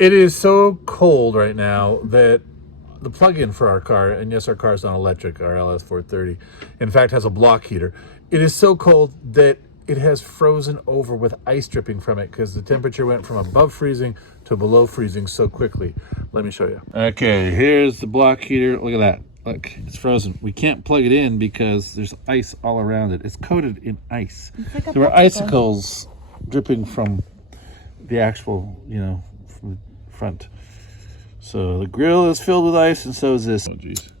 It is so cold right now that the plug-in for our car, and yes, our car is not electric, our LS430, in fact, has a block heater. It is so cold that it has frozen over with ice dripping from it because the temperature went from above freezing to below freezing so quickly. Let me show you. Okay, here's the block heater. Look at that. Look, it's frozen. We can't plug it in because there's ice all around it. It's coated in ice. Like there were icicles dripping from the actual, from the front. So the grill is filled with ice, and so is this. Oh, geez.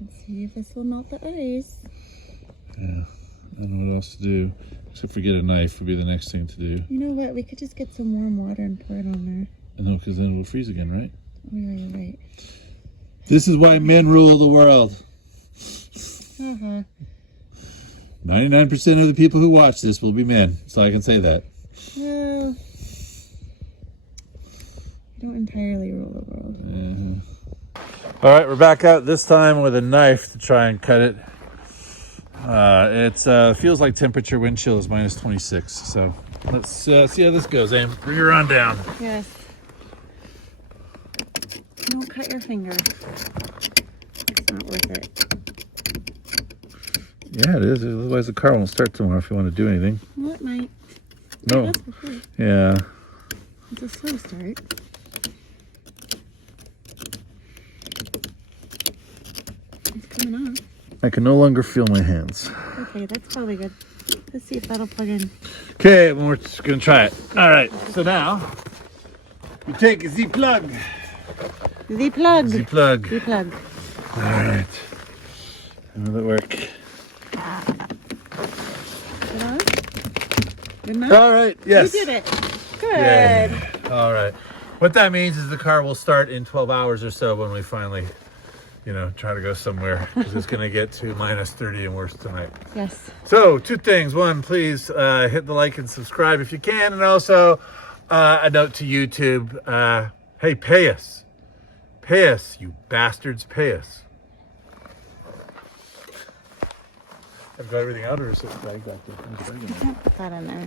Let's see if this will melt the ice. Yeah, I don't know what else to do. Except for get a knife would be the next thing to do. You know what? We could just get some warm water and pour it on there. No, because then it will freeze again, right? Oh, yeah, you're right. This is why men rule the world. 99% of the people who watch this will be men, so I can say that. Well, we don't entirely rule the world. All right, we're back out this time with a knife to try and cut it. It feels like temperature wind chill is minus 26. So let's see how this goes. Aim, bring her on down. Yes. Don't cut your finger. It's not worth it. Yeah, it is. Otherwise, the car won't start tomorrow if you want to do anything. Well, it might. No. Yeah. It's a slow start. It's coming off. I can no longer feel my hands. Okay, that's probably good. Let's see if that'll plug in. Okay, we're just going to try it. All right, so now you take the plug. The plug. The plug. The plug. All right. How will it work? Good on? Good enough? All right, yes. You did it. Good. Yeah. All right. What that means is the car will start in 12 hours or so when we finally, try to go somewhere, because it's going to get to minus 30 and worse tonight. Yes. So, two things. One, please hit the like and subscribe if you can. And also, a note to YouTube. Hey, pay us. Pay us, you bastards. Pay us. I've got everything out, or is it back there? I can't put that in there.